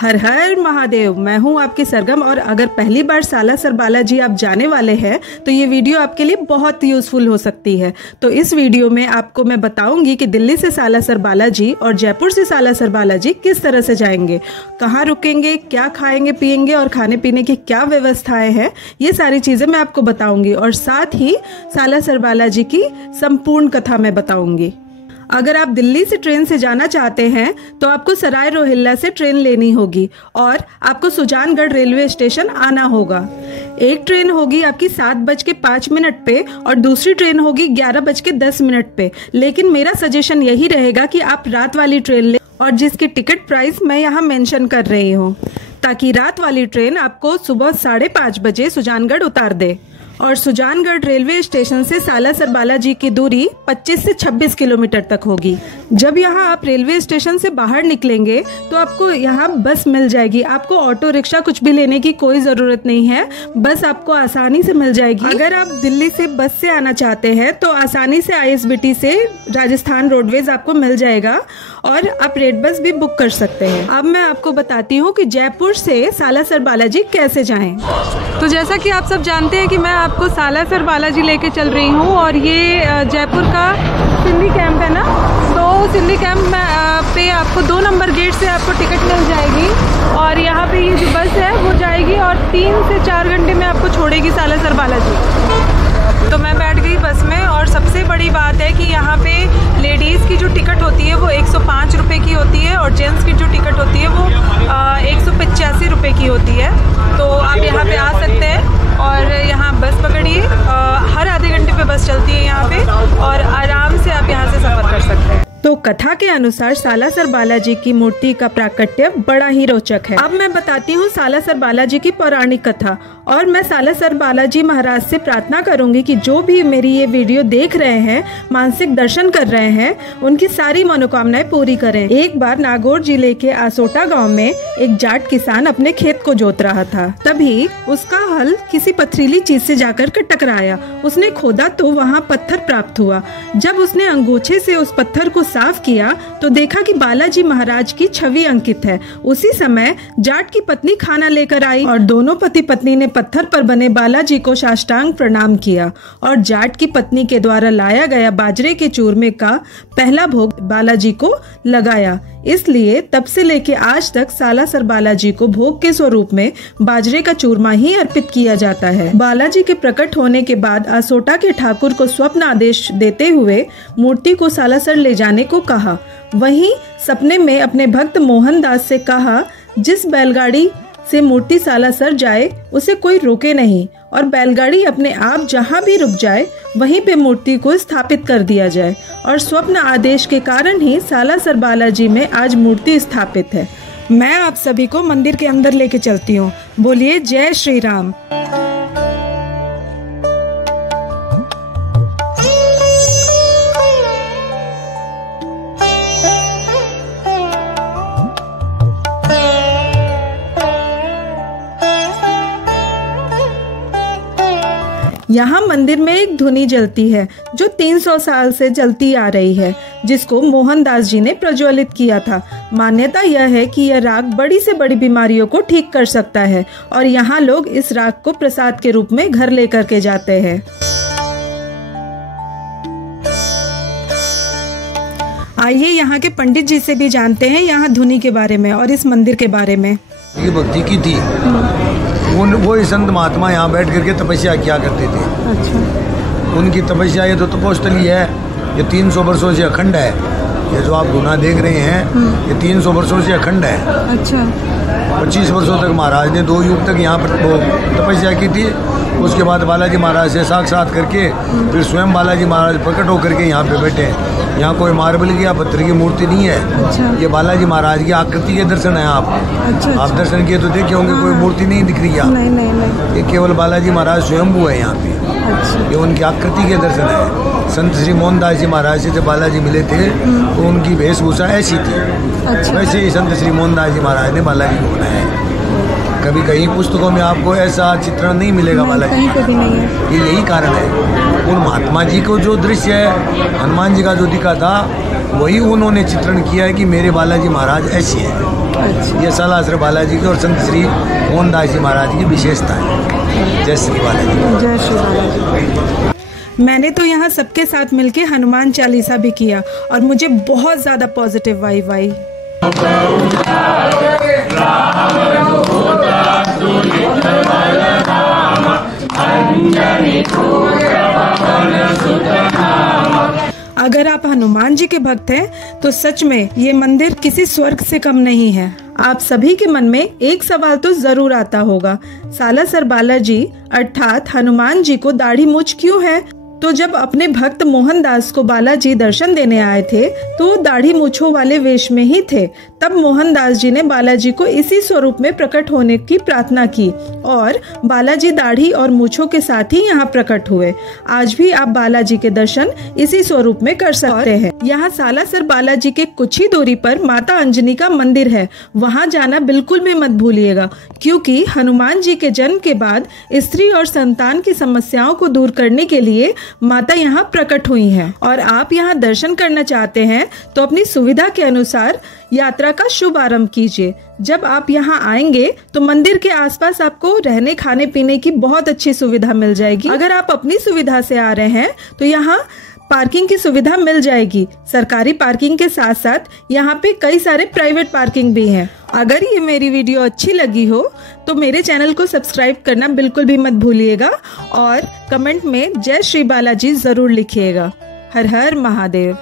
हर हर महादेव। मैं हूं आपकी सरगम और अगर पहली बार सालासर बालाजी आप जाने वाले हैं तो ये वीडियो आपके लिए बहुत यूज़फुल हो सकती है। तो इस वीडियो में आपको मैं बताऊंगी कि दिल्ली से सालासर बालाजी और जयपुर से सालासर बालाजी किस तरह से जाएंगे, कहाँ रुकेंगे, क्या खाएंगे पिएंगे और खाने पीने की क्या व्यवस्थाएं हैं, ये सारी चीज़ें मैं आपको बताऊंगी और साथ ही सालासर बालाजी की संपूर्ण कथा मैं बताऊंगी। अगर आप दिल्ली से ट्रेन से जाना चाहते हैं तो आपको सराय रोहिल्ला से ट्रेन लेनी होगी और आपको सुजानगढ़ रेलवे स्टेशन आना होगा। एक ट्रेन होगी आपकी 7:05 पे और दूसरी ट्रेन होगी 11:10 पे। लेकिन मेरा सजेशन यही रहेगा कि आप रात वाली ट्रेन लें और जिसकी टिकट प्राइस मैं यहाँ मेंशन कर रही हूँ, ताकि रात वाली ट्रेन आपको सुबह 5:30 बजे सुजानगढ़ उतार दे। और सुजानगढ़ रेलवे स्टेशन से सालासर बालाजी की दूरी 25 से 26 किलोमीटर तक होगी। जब यहाँ आप रेलवे स्टेशन से बाहर निकलेंगे तो आपको यहाँ बस मिल जाएगी। आपको ऑटो रिक्शा कुछ भी लेने की कोई ज़रूरत नहीं है, बस आपको आसानी से मिल जाएगी। अगर आप दिल्ली से बस से आना चाहते हैं तो आसानी से ISBT से राजस्थान रोडवेज आपको मिल जाएगा और आप रेड बस भी बुक कर सकते हैं। अब मैं आपको बताती हूँ कि जयपुर से सालासर बालाजी कैसे जाएं। तो जैसा कि आप सब जानते हैं कि मैं आपको सालासर बालाजी लेके चल रही हूँ और ये जयपुर का सिंधी कैंप है ना, तो सिंधी कैंप में पे आपको 2 नंबर गेट से आपको टिकट मिल जाएगी और यहाँ पे ये जो बस है वो जाएगी और 3 से 4 घंटे में आपको छोड़ेगी सालासर बालाजी। तो मैं बैठ गई बस में और सबसे बड़ी बात है कि यहाँ पे लेडीज़ की जो टिकट होती है वो 105 रुपये की होती है और जेंट्स की जो टिकट होती है वो 185 रुपये की होती है। तो आप यहाँ पे आ सकते हैं और यहाँ बस पकड़िए, हर आधे घंटे पे बस चलती है यहाँ पे और आराम से आप यहाँ से सफ़र कर सकते हैं। तो कथा के अनुसार सालासर बालाजी की मूर्ति का प्राकट्य बड़ा ही रोचक है। अब मैं बताती हूँ सालासर बालाजी की पौराणिक कथा और मैं सालासर बालाजी महाराज से प्रार्थना करूंगी कि जो भी मेरी ये वीडियो देख रहे हैं, मानसिक दर्शन कर रहे हैं, उनकी सारी मनोकामनाएं पूरी करें। एक बार नागौर जिले के आसोटा गांव में एक जाट किसान अपने खेत को जोत रहा था। तभी उसका हल किसी पथरीली चीज से जाकर के टकराया। उसने खोदा तो वहाँ पत्थर प्राप्त हुआ। जब उसने अंगूछे से उस पत्थर को साफ किया तो देखा कि बालाजी महाराज की छवि अंकित है। उसी समय जाट की पत्नी खाना लेकर आई और दोनों पति पत्नी ने पत्थर पर बने बालाजी को साष्टांग प्रणाम किया और जाट की पत्नी के द्वारा लाया गया बाजरे के चूरमे का पहला भोग बालाजी को लगाया। इसलिए तब से लेके आज तक सालासर बालाजी को भोग के स्वरूप में बाजरे का चूरमा ही अर्पित किया जाता है। बालाजी के प्रकट होने के बाद आसोटा के ठाकुर को स्वप्न आदेश देते हुए मूर्ति को सालासर ले जाने को कहा। वहीं सपने में अपने भक्त मोहनदास से कहा, जिस बैलगाड़ी से मूर्ति सालासर जाए उसे कोई रोके नहीं और बैलगाड़ी अपने आप जहां भी रुक जाए वहीं पे मूर्ति को स्थापित कर दिया जाए। और स्वप्न आदेश के कारण ही सालासर बालाजी में आज मूर्ति स्थापित है। मैं आप सभी को मंदिर के अंदर लेके चलती हूँ। बोलिए जय श्री राम। यहाँ मंदिर में एक धुनी जलती है जो 300 साल से जलती आ रही है, जिसको मोहनदास जी ने प्रज्वलित किया था। मान्यता यह है कि यह राग बड़ी से बड़ी बीमारियों को ठीक कर सकता है और यहाँ लोग इस राग को प्रसाद के रूप में घर लेकर के जाते हैं। आइए यहाँ के पंडित जी से भी जानते हैं यहाँ धुनी के बारे में और इस मंदिर के बारे में। ये भक्ति की थी, वो संत महात्मा यहाँ बैठ करके तपस्या किया करते थे। अच्छा। उनकी तपस्या ये तो तपोस्थली है, ये 300 वर्षों से अखंड है। ये जो आप धुना देख रहे हैं ये 300 वर्षों से अखंड है। अच्छा। 25 वर्षों तक महाराज ने 2 युग तक यहाँ पर तपस्या की थी। उसके बाद बालाजी महाराज से साक्षात करके फिर स्वयं बालाजी महाराज प्रकट होकर के यहाँ पे बैठे हैं। यहाँ कोई मार्बल की या पत्थर की मूर्ति नहीं है। अच्छा। ये बालाजी महाराज की आकृति के दर्शन है। आप अच्छा। आप दर्शन किए तो देखे होंगे। कोई मूर्ति नहीं दिख रही है। नहीं। ये केवल बालाजी महाराज स्वयंभू है यहाँ पे। अच्छा। ये उनकी आकृति के दर्शन है। संत श्री मोहनदास जी महाराज से जब बालाजी मिले थे तो उनकी वेशभूषा ऐसी थी। अच्छा। वैसे ही संत श्री मोहनदास जी महाराज ने बालाजी को बनाया है। कभी कहीं पुस्तकों में आपको ऐसा चित्रण नहीं मिलेगा बालाजी का। ये यही कारण है। उन महात्मा जी को जो दृश्य है हनुमान जी का जो दिखा था वही उन्होंने चित्रण किया है कि मेरे बालाजी महाराज ऐसे हैं। ये सालासर बालाजी की और संत श्री मोहनदास जी महाराज की विशेषता है। जय श्री बालाजी। जय श्री बालाजी। मैंने तो यहाँ सबके साथ मिलके हनुमान चालीसा भी किया और मुझे बहुत ज़्यादा पॉजिटिव वाइब आई। अगर आप हनुमान जी के भक्त हैं तो सच में ये मंदिर किसी स्वर्ग से कम नहीं है। आप सभी के मन में एक सवाल तो जरूर आता होगा, सालासर बालाजी अर्थात हनुमान जी को दाढ़ी मूंछ क्यों है? तो जब अपने भक्त मोहनदास को बालाजी दर्शन देने आए थे तो दाढ़ी मूंछों वाले वेश में ही थे। तब मोहनदास जी ने बालाजी को इसी स्वरूप में प्रकट होने की प्रार्थना की और बालाजी दाढ़ी और मूंछों के साथ ही यहाँ प्रकट हुए। आज भी आप बालाजी के दर्शन इसी स्वरूप में कर सकते हैं। यहाँ सालासर बालाजी के कुछ ही दूरी पर माता अंजनी का मंदिर है, वहाँ जाना बिल्कुल भी मत भूलिएगा, क्योंकि हनुमान जी के जन्म के बाद स्त्री और संतान की समस्याओं को दूर करने के लिए माता यहाँ प्रकट हुई हैं। और आप यहाँ दर्शन करना चाहते हैं तो अपनी सुविधा के अनुसार यात्रा का शुभ आरंभ कीजिए। जब आप यहाँ आएंगे तो मंदिर के आसपास आपको रहने खाने पीने की बहुत अच्छी सुविधा मिल जाएगी। अगर आप अपनी सुविधा से आ रहे हैं तो यहाँ पार्किंग की सुविधा मिल जाएगी। सरकारी पार्किंग के साथ साथ यहाँ पे कई सारे प्राइवेट पार्किंग भी हैं। अगर ये मेरी वीडियो अच्छी लगी हो तो मेरे चैनल को सब्सक्राइब करना बिल्कुल भी मत भूलिएगा और कमेंट में जय श्री बालाजी जरूर लिखिएगा। हर हर महादेव।